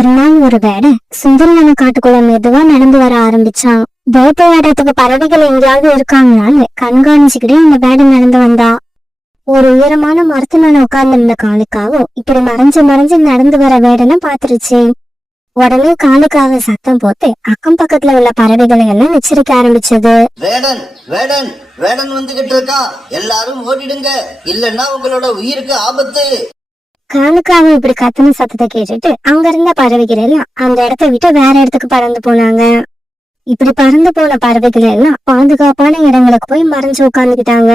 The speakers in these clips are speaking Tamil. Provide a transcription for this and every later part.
ஒரு நாள் ஒரு வேடை சுந்தரவன காட்டுக்குள்ள மெதுவா நடந்து வர ஆரம்பிச்சான். வேட்டையாடுறதுக்கு பறவைகள் எங்கேயாவது இருக்காங்களான்னு கண்காணிச்சுக்கிட்டே அந்த வேடை நடந்து வந்தா. ஒரு உயரமான மரத்து மேல உட்கார்ந்து இருந்த காலுக்காவும் இப்படி மறைஞ்சு மறைஞ்சு நடந்து வர வேடனை பாத்துருச்சு. உடனே காலுக்காக சத்தம் போட்டு அக்கம் பக்கத்துல உள்ள பறவைகளை எல்லாம் எச்சரிக்க ஆரம்பிச்சது. வேடன் வேடன் வேடன் வந்துகிட்டு இருக்கா, எல்லாரும் ஓடிடுங்க, இல்லன்னா உங்களோட உயிருக்கு ஆபத்து. காலுக்காக இப்படி கத்துன சத்தத்தை கேட்டுட்டு அங்க இருந்த பறவைகள் எல்லாம் அந்த இடத்த விட்டு வேற இடத்துக்கு பறந்து போனாங்க. இப்படி பறந்து போன பறவைகள் எல்லாம் பாதுகாப்பான இடங்களுக்கு போய் மறைஞ்சு உட்கார்ந்துக்கிட்டாங்க.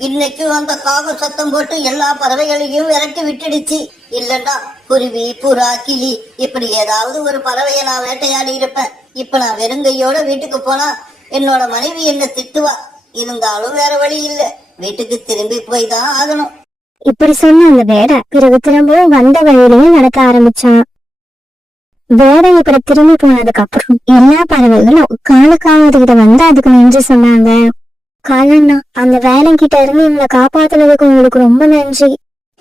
இன்னைக்கு அந்த காகம் சத்தம் போட்டு எல்லா பறவைகளையும் விரட்டி விட்டுடுச்சு. இல்லன்னா குருவி, புறா, கிளி இப்படி ஏதாவது ஒரு பறவையை நான் வேட்டையாடி இருப்பேன். இப்ப நான் வெறுங்கையோட வீட்டுக்கு போனா என்னோட மனைவி என்ன திட்டுவா. இருந்தாலும் வேற வழி இல்ல, வீட்டுக்கு திரும்பி போய் தான் ஆகணும். இப்படி சொன்ன அந்த வேடை பிறகு திரும்பவும் வந்த வழியிலேயே நடக்க ஆரம்பிச்சான். வேடை இப்படி திரும்பி போனதுக்கு அப்புறம் எல்லா பறவைகளும் காலுக்காவதுகிட்ட வந்து அதுக்கு நன்றி சொன்னாங்க. காலண்ணா, அந்த வேடன் கிட்ட இருந்து இவங்களை காப்பாத்துனதுக்கு உங்களுக்கு ரொம்ப நன்றி.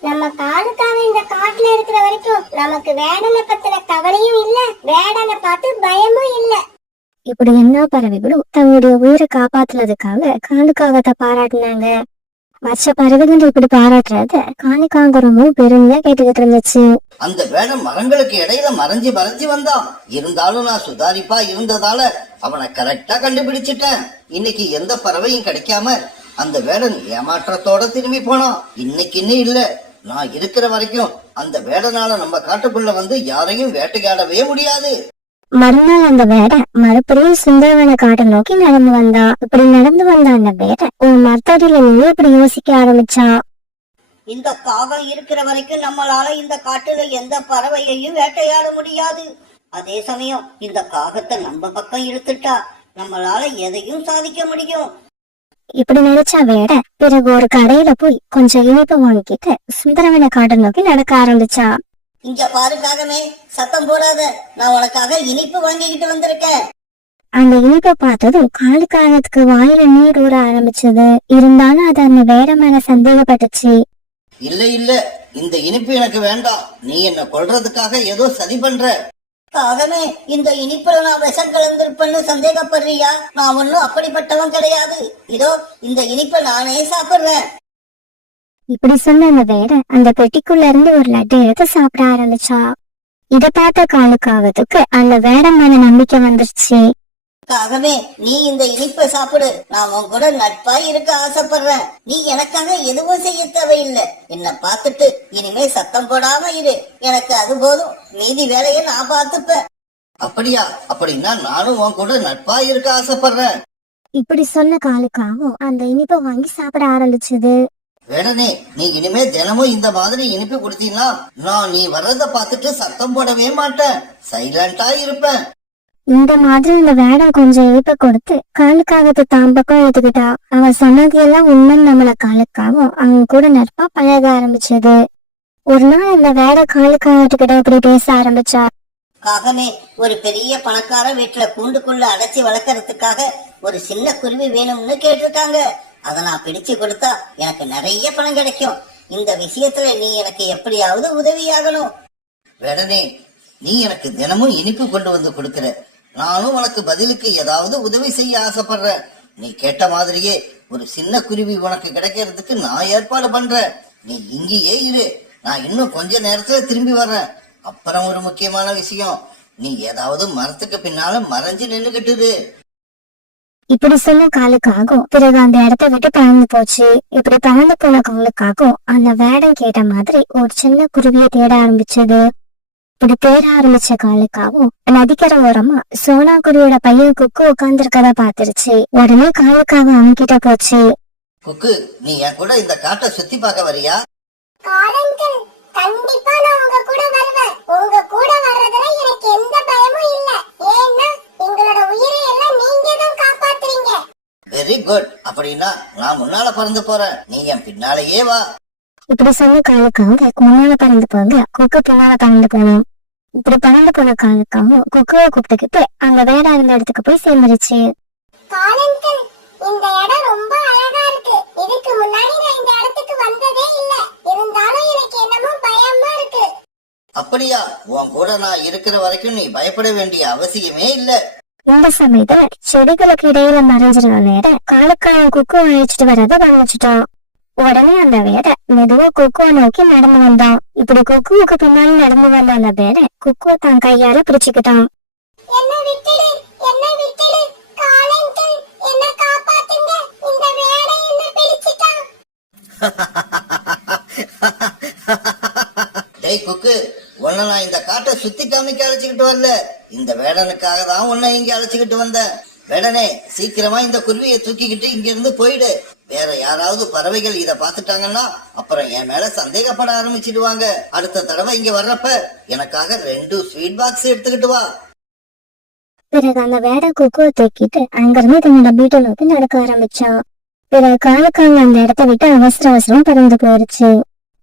நம்ம காலுக்காக இந்த காட்டுல இருக்கிற வரைக்கும் நமக்கு வேடனை பத்தின கவலையும் இல்ல, வேடனை பார்த்து பயமும் இல்ல. இப்படி எல்லா பறவைகளும் தங்களுடைய உயிரை காப்பாத்துனதுக்காக காலுக்காகத்தை பாராட்டினாங்க. மற்ற பறவைகள் இப்படி பாராட்டுறத காலுக்காக ரொம்ப பெருமையா கேட்டுக்கிட்டு இருந்துச்சு. அந்த வேடம் மரங்களுக்கு இடையில மறைஞ்சு மறைஞ்சு வந்தான். இருந்தாலும் நான் சுதாரிப்பா இருந்ததால அவனை கரெக்டா கண்டுபிடிச்சிட்டேன். இன்னைக்கு எந்த பறவையும் கிடைக்காம அந்த வேடன் ஏமாற்றத்தோட திரும்பி போனான். இன்னைக்குன்னு இல்ல, நான் இருக்கிற வரைக்கும் அந்த வேடனால நம்ம காட்டுக்குள்ள வந்து யாரையும் வேட்டையாடவே முடியாது. மறுநாள் அந்த வேடை மறுபடியும் சுந்தரவன காட்டை நோக்கி நடந்து வந்தா. இப்படி நடந்து வந்த அந்த வேடை ஒரு மரத்தடியில நின்று இப்படி யோசிக்க ஆரம்பிச்சா. இந்த காகம் இருக்கிற வரைக்கும் நம்மளால இந்த காட்டுல எந்த பறவையையும் வேட்டையாட முடியாது. அதே சமயம் இந்த காகத்தை நம்ம பக்கம் இழுத்துட்டா நம்மளால எதையும் சாதிக்க முடியும். இப்படி நினைச்ச வேடை பிறகு ஒரு கடையில போய் கொஞ்சம் இனிப்பு வாங்கிட்டு சுந்தரவன காட்டை நோக்கி நடக்க ஆரம்பிச்சா. இங்க பாருக்காகமே, சத்தம் போடாத, நான் உனக்காக இனிப்பு வாங்கிக்கிட்டு வந்திருக்கேன். அந்த இனிப்பை பார்த்ததும் காலுக்காகத்துக்கு வாயில நீர் ஊற ஆரம்பிச்சது. இருந்தாலும் அது அந்த வேடை மேல சந்தேகப்பட்டுச்சு. இல்ல இல்ல, இந்த இனிப்பு எனக்கு வேண்டாம். நீ என்ன கொல்றதுக்காக ஏதோ சதி பண்ற. காகமே, இந்த இனிப்புல நான் விஷம் கலந்திருப்பேன்னு சந்தேகப்படுறியா? நான் ஒன்னும் அப்படிப்பட்டவன் கிடையாது. இதோ இந்த இனிப்பை நானே சாப்பிடுறேன். இப்படி சொன்ன அந்த வேடை அந்த பெட்டிக்குள்ள இருந்து ஒரு லட்டு எடுத்து சாப்பிட ஆரம்பிச்சா. இத பார்த்த காலுக்காவதுக்கு அந்த வேடை மேல நம்பிக்கை வந்துருச்சு. காகமே, நீ இந்த இனிப்பை சாப்பிடு. நான் உன் கூட நட்பாய் இருக்க ஆசைப்படுறேன். நீ எனக்காக எதுவும் செய்ய தேவையில்லை. என்ன பார்த்துட்டு இனிமே சத்தம் போடாம இரு, எனக்கு அது போதும். மீதி வேலையை நான் பார்த்துப்பேன். அப்படியா? அப்படின்னா நானும் உன் கூட நட்பாய் இருக்க ஆசைப்படுறேன். இப்படி சொன்ன காலுக்காவும் அந்த இனிப்பை வாங்கி சாப்பிட ஆரம்பிச்சது. வேடனே, நீ இனிமே தினமும் இந்த மாதிரி இனிப்பு கொடுத்தீங்கன்னா நான் நீ வர்றத பார்த்துட்டு சத்தம் போடவே மாட்டேன், சைலண்டா இருப்பேன். இந்த மாதிரி இந்த வேடம் கொஞ்சம் இனிப்பை கொடுத்து காலுக்காகத்தை தான் பக்கம் எடுத்துக்கிட்டா. அவன் சொன்னது எல்லாம் உண்மை நம்மள காலுக்காவும் அவங்க கூட நட்பா பழக ஆரம்பிச்சது. ஒரு நாள் இந்த வேட காலுக்காகத்துக்கிட்ட இப்படி பேச ஆரம்பிச்சா. காகமே, ஒரு பெரிய பணக்கார வீட்டுல கூண்டுக்குள்ள அடைச்சி வளர்க்கறதுக்காக ஒரு சின்ன குருவி வேணும்னு கேட்டிருக்காங்க. அதை நான் பிடிச்சு கொடுத்தா எனக்கு நிறைய பணம் கிடைக்கும். இந்த விஷயத்துல நீ எனக்கு எப்படியாவது உதவியாகணும். வேடனே, நீ எனக்கு தினமும் இனிப்பு கொண்டு வந்து கொடுக்கிற. நானும் உனக்கு பதிலுக்கு ஏதாவது உதவி செய்ய ஆசைப்படுறேன். நீ கேட்ட மாதிரியே ஒரு சின்ன குருவி உனக்கு கிடைக்கிறதுக்கு நான் ஏற்பாடு பண்றேன். நீ இங்கேயே இரு, நான் இன்னும் கொஞ்ச நேரத்துல திரும்பி வர்றேன். அப்புறம் ஒரு முக்கியமான விஷயம், நீ ஏதாவது மரத்துக்கு பின்னால மறைஞ்சு நின்னுகிட்டு. இப்படி சொன்ன காலுக்காகும் பிறகு அந்த இடத்த விட்டு பறந்து போச்சு. இப்படி பறந்து போன காலுக்காகும் அந்த வேடம் கேட்ட மாதிரி ஒரு சின்ன குருவியை தேட ஆரம்பிச்சது. இப்படி தேட ஆரம்பிச்ச காலுக்காவும் நதிக்கரை ஓரமா சோனா குருவியோட பையன் குக்கு உட்கார்ந்து இருக்கத பாத்துருச்சு. உடனே காலுக்காக அவன்கிட்ட போச்சு. குக்கு, நீ என் கூட இந்த காட்டை சுத்தி பார்க்க வரியா? கண்டிப்பா நான் உங்க கூட வருவேன். உங்க கூட வர்றதுல எனக்கு எந்த பயமும் இல்ல. ஏன்னா எங்களோட உயிரை எல்லாம் நீங்க தான் காப்பாத்துறீங்க. Very good. அப்படின்னா நான் முன்னால பறந்து போறேன், நீ என் பின்னாலேயே வா. இப்படி சொன்ன காலுக்காக முன்னால பறந்து போங்க, குக்கு பின்னால பறந்து போனோம். இப்படி பறந்து போன காலுக்காகவும் குக்குவை கூப்பிட்டுக்கிட்டு அந்த வேடா இருந்த இடத்துக்கு போய் சேர்ந்துருச்சு. காலங்கள், இந்த இடம் ரொம்ப அழகா இருக்கு. இதுக்கு முன்னாடி நான் இந்த இடத்துக்கு வந்ததே இல்ல. இருந்தாலும் எனக்கு என்னமோ பயமா இருக்கு. அப்படியா? உன் கூட நான் இருக்கிற வரைக்கும் நீ பயப்பட வேண்டிய அவசியமே இல்ல. இந்த சமயத்துல செடிகளுக்கு இடையில மறைஞ்சிருந்த வேட காலுக்காக குக்கு அழைச்சிட்டு வரத கவனிச்சுட்டான். உடனே அந்த வேட மெதுவா குக்குவை நோக்கி நடந்து வந்தான். இப்படி குக்குவுக்கு பின்னாடி நடந்து வந்த அந்த வேட குக்குவை தன் கையால பிடிச்சுக்கிட்டான். என்னை விட்டுடு, என்னை விட்டுடு, காலங்கள் என்னை காப்பாத்துங்க, இந்த வேடை என்னை பிடிச்சிட்டான். டேய் குக்கு, உன்னை நான் இந்த காட்டை சுத்தி காமிக்க அழைச்சுக்கிட்டு வரல, இந்த வேடனுக்காக தான் உன்னை இங்க அழைச்சுக்கிட்டு வந்தேன். வேடனே, சீக்கிரமா இந்த குருவியை தூக்கிக்கிட்டு இங்க இருந்து போயிடு. வேற யாராவது பறவைகள் இத பாத்துட்டாங்கன்னா அப்புறம் என் மேல சந்தேகப்பட ஆரம்பிச்சிடுவாங்க. அடுத்த தடவை இங்க வர்றப்ப எனக்காக 2 ஸ்வீட் பாக்ஸ் எடுத்துக்கிட்டு வா. பிறகு அந்த வேட குக்குவை தூக்கிட்டு அங்கிருந்து தன்னோட வீட்டை நோக்கி நடக்க ஆரம்பிச்சான். பிறகு காலுக்காக அந்த இடத்த விட்டு அவசர அவசரமா பறந்து போயிருச்சு.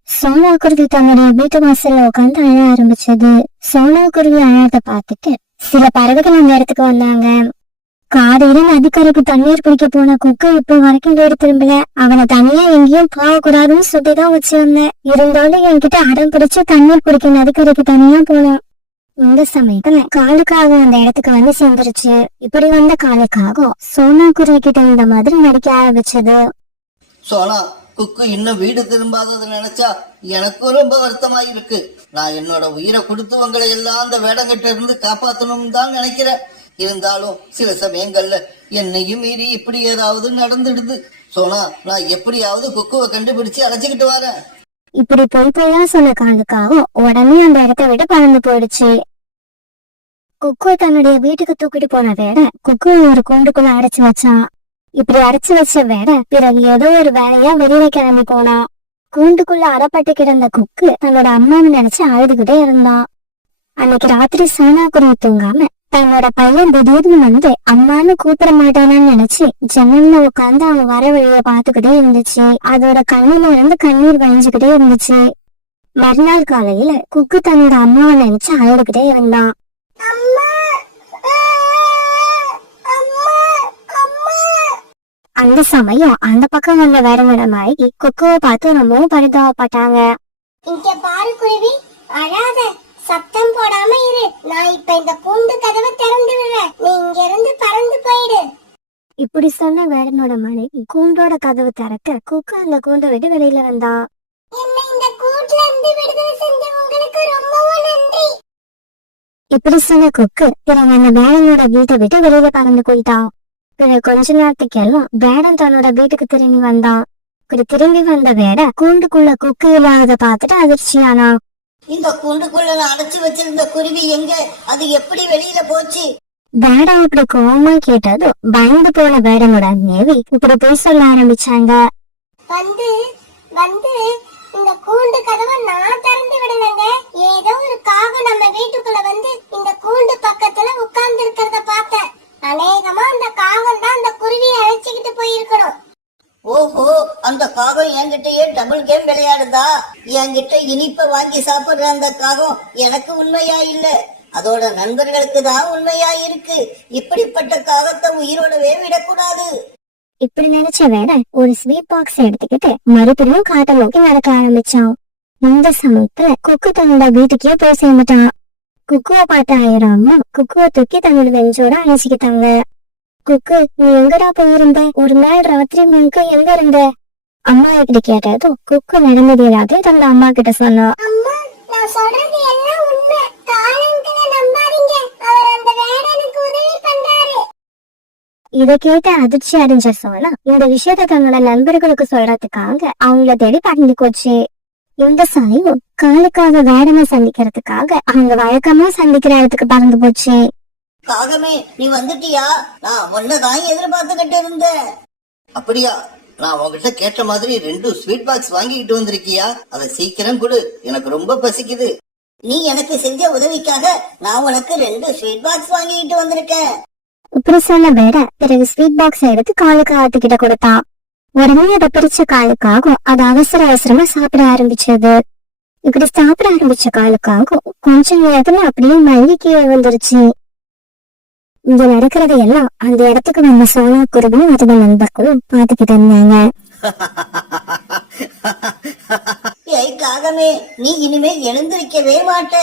சோனா குருவி தன்னுடைய வீட்டு வாசல்ல உட்காந்து அழ ஆரம்பிச்சது. சோனா குருவி அழறத பார்த்துட்டு சில பறவைகள் அந்த இடத்துக்கு வந்தாங்க. காலையில நதிக்கரைக்கு தண்ணீர் குடிக்க போன குக்கு இப்ப வரைக்கும் வீடு திரும்பல. அவனை தனியா எங்கேயும் போகக்கூடாதுன்னு சொல்லிதான் வச்சிருந்தேன். இருந்தாலும் என்கிட்ட அடம் பிடிச்சு தண்ணீர் குடிக்க நதிக்கரைக்கு தனியா போனோம். இந்த சமயத்துல காலுக்காக அந்த இடத்துக்கு வந்து சேர்ந்துருச்சு. இப்படி வந்த காலுக்காக சோனா குருவி கிட்ட இந்த மாதிரி நடிக்க ஆரம்பிச்சது. சோனா, குக்கு இன்னும் வீடு திரும்பாதது நினைச்சா எனக்கும் ரொம்ப வருத்தமா இருக்கு. நான் என்னோட உயிரை கொடுத்து உங்களை எல்லாம் அந்த வேடங்கிட்ட இருந்து காப்பாத்தணும் தான் நினைக்கிறேன். இருந்தாலும் சில சமயங்கள்ல என்னையும் மீறி இப்படி ஏதாவது நடந்துடுது. சோனா, நான் எப்படியாவது குக்குவை கண்டுபிடிச்சு அழைச்சுக்கிட்டு வரேன். இப்படி பொய்யா சொன்ன காலுக்காக உடனே அந்த இடத்த விட்டு பறந்து போயிடுச்சு. குக்கு தன்னுடைய வீட்டுக்கு தூக்கிட்டு போன வேட குக்குவை ஒரு கூண்டுக்குள்ள அடைச்சு வச்சான். இப்படி அடைச்சு வச்ச வேட பிறகு ஏதோ ஒரு வேலையா வெளியில கிளம்பி போனா. கூண்டுக்குள்ள அடப்பட்டு கிடந்த குக்கு தன்னோட அம்மாவை நினைச்சு அழுதுகிட்டே இருந்தான். அன்னைக்கு ராத்திரி சோனா குருவி தூங்காம தன்னோட பையன் திடீர்னு வந்து அம்மான்னு கூப்பிட மாட்டானான்னு நினைச்சு ஜன்னல்ல உட்காந்து அவன் வர வழிய பாத்துக்கிட்டே இருந்துச்சு. அதோட கண்ணுல இருந்து கண்ணீர் வழிஞ்சுக்கிட்டே இருந்துச்சு. மறுநாள் காலையில குக்கு தன்னோட அம்மாவை நினைச்சு அழுதுகிட்டே இருந்தான். அம்மா, அம்மா, அம்மா. அந்த சமயம் அந்த பக்கம் வந்த வேடங்களோட மாயி குக்குவை பார்த்து ரொம்பவும் பரிதாபப்பட்டாங்க. இங்க பாரு குருவி, அழாத, சத்தம் போடாம இரு. நான் இப்ப இந்த கூண்டு கதவை திறந்து விடுறேன், நீ இங்க இருந்து பறந்து போயிடு. இப்படி சொன்ன வேடனோட மனைவி கூண்டோட கதவு திறக்க குக்கு அந்த கூண்டை விட்டு வெளியில வந்தான். என்னை இந்த கூட்டுல இருந்து விடுதலை செஞ்ச உங்களுக்கு ரொம்பவும் நன்றி. இப்படி சொன்ன குக்கு பிறகு அந்த வேடனோட வீட்டை விட்டு வெளியில பறந்து போயிட்டான். பிறகு கொஞ்ச நேரத்துக்கு எல்லாம் வேடன் தன்னோட வீட்டுக்கு திரும்பி வந்தான். இப்படி திரும்பி வந்த வேட கூண்டுக்குள்ள குக்கு இல்லாதத பார்த்துட்டு அதிர்ச்சியானா. இந்த கூண்டுக்குள்ள நான் அடைச்சு வச்சிருந்த குருவி எங்க? அது எப்படி வெளியில போச்சு? வேடம் இப்படி கோவமா கேட்டதும் பயந்து போன வேடனோட மனைவி இப்படி போய் சொல்ல ஆரம்பிச்சாங்க. வந்து வந்து இந்த கூண்டு கதவை நான் திறந்து விடலங்க. ஏதோ ஒரு காகம் நம்ம வீட்டுக்குள்ள வந்து இந்த கூண்டு பக்கத்துல உட்கார்ந்து இருக்கிறத பார்த்தேன். அநேகமா அந்த காகம் தான் அந்த குருவியை அழைச்சுக்கிட்டு போயிருக்கணும். ஓஹோ, அந்த காகம் என்கிட்டயே டபுள் கேம் விளையாடுதா? என்கிட்ட இனிப்ப வாங்கி சாப்பிடுற அந்த காகம் எனக்கு உண்மையா இல்ல, அதோட நண்பர்களுக்கு தான் உண்மையா இருக்கு. இப்படிப்பட்ட காகத்தை உயிரோடவே விடக்கூடாது. இப்படி நினைச்ச வேட ஒரு ஸ்வீட் பாக்ஸ் எடுத்துக்கிட்டு மறுபடியும் காட்டை நோக்கி நடக்க ஆரம்பிச்சான். இந்த சமயத்துல குக்கு தன்னோட வீட்டுக்கே போய் சேர்ந்துட்டான். குக்குவை பார்த்த ஆயிரம் அம்மா குக்குவை தூக்கி தன்னோட நெஞ்சோட அணைச்சிக்கிட்டாங்க. குக்கு, நீ எங்கடா போயிருந்த? ஒரு நாள் ராத்திரி முழுக்க எங்க இருந்த? அம்மா கிட்ட கேட்டதும் குக்கு நடந்தது எல்லாத்தையும் தன்னோட அம்மா கிட்ட சொன்னான். அம்மா, நான் சொல்றது எல்லாம் உண்மை. காலங்களை நம்பாதீங்க, அவர் அந்த வேடனுக்கு உதவி பண்றாரு. இதை கேட்ட அதிர்ச்சி அடைஞ்ச சோனா இந்த விஷயத்த தன்னோட நண்பர்களுக்கு சொல்றதுக்காக அவங்கள தேடி பறந்து போச்சு. இந்த சாயும் காலுக்காக வேடனை சந்திக்கிறதுக்காக அவங்க வழக்கமா சந்திக்கிற இடத்துக்கு பறந்து போச்சு. காகமே, நீ வந்துட்டியா? நான் ஒன்னதான் எதிர்பார்த்துக்கிட்டு இருந்தேன். அப்படியா? நான் உங்ககிட்ட கேட்ட மாதிரி 2 ஸ்வீட் பாக்ஸ் வாங்கிக்கிட்டு வந்திருக்கியா? அதை சீக்கிரம் கொடு, எனக்கு ரொம்ப பசிக்குது. நீ எனக்கு செஞ்ச உதவிக்காக நான் உனக்கு 2 ஸ்வீட் பாக்ஸ் வாங்கிக்கிட்டு வந்திருக்கேன். இப்படி சொன்ன வேட பிறகு ஸ்வீட் பாக்ஸ் எடுத்து காலுக்காகத்துக்கிட்ட கொடுத்தான். உடனே அதை பிரிச்ச காலுக்காகும் அது அவசர அவசரமா சாப்பிட ஆரம்பிச்சது. இப்படி சாப்பிட ஆரம்பிச்ச காலுக்காகும் கொஞ்ச நேரத்துல அப்படியே மயங்கி கீழே வந்துருச்சு. இங்க நடக்கிறது எல்லாம் அந்த இடத்துக்கு வந்த சோனா குருவியும் அதோட நண்பர்களும் பாத்துக்கிட்டு இருந்தாங்க. ஏய் காகமே, நீ இனிமே எழுந்திருக்கவே மாட்ட.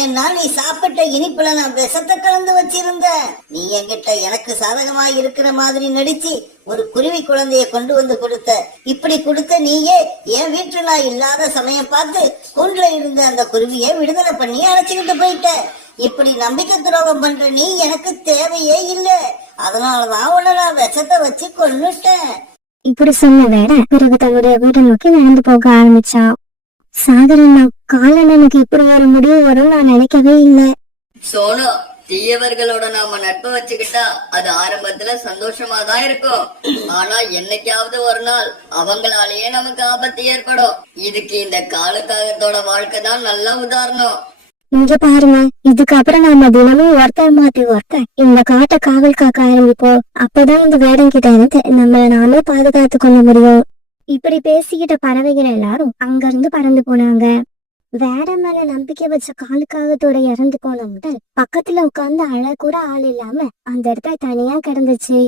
ஏன்னா நீ சாப்பிட்ட இனிப்புல நான் விஷத்தை கலந்து வச்சிருந்தேன். நீ என்கிட்ட எனக்கு சாதகமா இருக்கிற மாதிரி நடிச்சு ஒரு குருவி குழந்தைய கொண்டு வந்து கொடுத்த. இப்படி கொடுத்த நீயே என் வீட்டுல நான் இல்லாத சமயம் பார்த்து கூண்டுல இருந்த அந்த குருவியை விடுதலை பண்ணி அழைச்சுக்கிட்டு போயிட்ட. இப்படி நம்பிக்கை துரோகம் பண்ற நீ எனக்கு தேவையே இல்லை. அதனாலதான் உன்னை நான் விஷத்தை வச்சு கொன்னுட்டேன். இப்படி சொன்ன வேட பிறகு தன்னுடைய வீட்டை நோக்கி நடந்து போக ஆரம்பிச்சான். சாகரண்ணா, காலண்ணனுக்கு இப்படி ஒரு முடிவு வரும் நான் நினைக்கவே இல்லை. சோனு, தீயவர்களோட நாம நட்பு வச்சுக்கிட்டா அது ஆரம்பத்துல சந்தோஷமா தான் இருக்கும். ஆனா என்னைக்காவது ஒரு நாள் அவங்களாலேயே நமக்கு ஆபத்து ஏற்படும். இதுக்கு இந்த காலக்காகத்தோட வாழ்க்கை தான் நல்ல உதாரணம். இங்க பாருங்க, இதுக்கப்புறம் நாம தினமும் ஒருத்தர் மாத்தி ஒருத்தர் இந்த காட்டை காவல் காக்க ஆரம்பிப்போம். அப்பதான் இந்த வேடம் கிட்ட இருந்து நம்மள நாமே பாதுகாத்து கொள்ள முடியும். இப்படி பேசிக்கிட்ட பறவைகள் எல்லாரும் அங்கிருந்து பறந்து போனாங்க. வேடம் மேல நம்பிக்கை வச்ச காலுக்காகத்தோட இறந்து போன முதல் பக்கத்துல உட்கார்ந்து அழ கூட ஆள் இல்லாம அந்த இடத்துல தனியா கிடந்துச்சு.